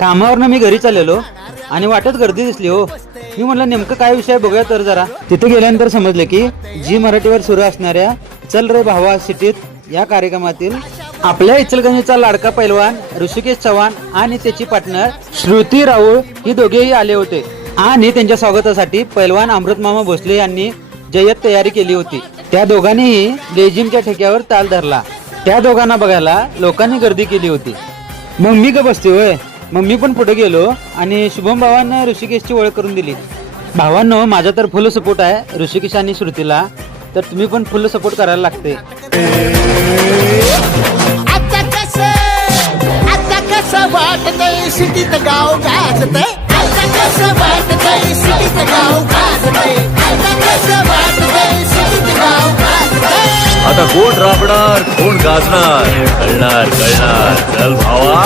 कामावरनं मी घरी चाललेलो आणि वाटत गर्दी दिसली हो. मी म्हणलं नेमकं काय विषय बघूया तर जरा. तिथे गेल्यानंतर समजलं की जी मराठीवर सुरू असणाऱ्या चल रे भावा सिटीत या कार्यक्रमातील आपल्या इचलकरंजीचा लाडका पैलवान ऋषिकेश चव्हाण आणि त्याची पार्टनर श्रुती राऊळ ही दोघेही आले होते आणि त्यांच्या स्वागतासाठी पैलवान अमृतमामा भोसले यांनी जय्यत तयारी केली होती. त्या दोघांनीही लेझिमच्या ठेक्यावर ताल धरला. त्या दोघांना बघायला लोकांनी गर्दी केली होती. मग मी का बसते होय. मग मी पण पुढे गेलो आणि शुभम भावांना ऋषिकेशची ओळख करून दिली. भावांनो, माझा तर फुल सपोर्ट आहे ऋषिकेश आणि श्रुतीला, तर तुम्ही पण फुल सपोर्ट करायला लागते. आता कसं वाटतंय सिटीत गाव गाजतंय. आता कसं वाटतंय सिटीत गाव गाजतंय. आता कसं वाटतंय सिटीत गाव गाजतंय. आता कोण राबणार कोण गाजणार कळणार कळणार. चल भावा.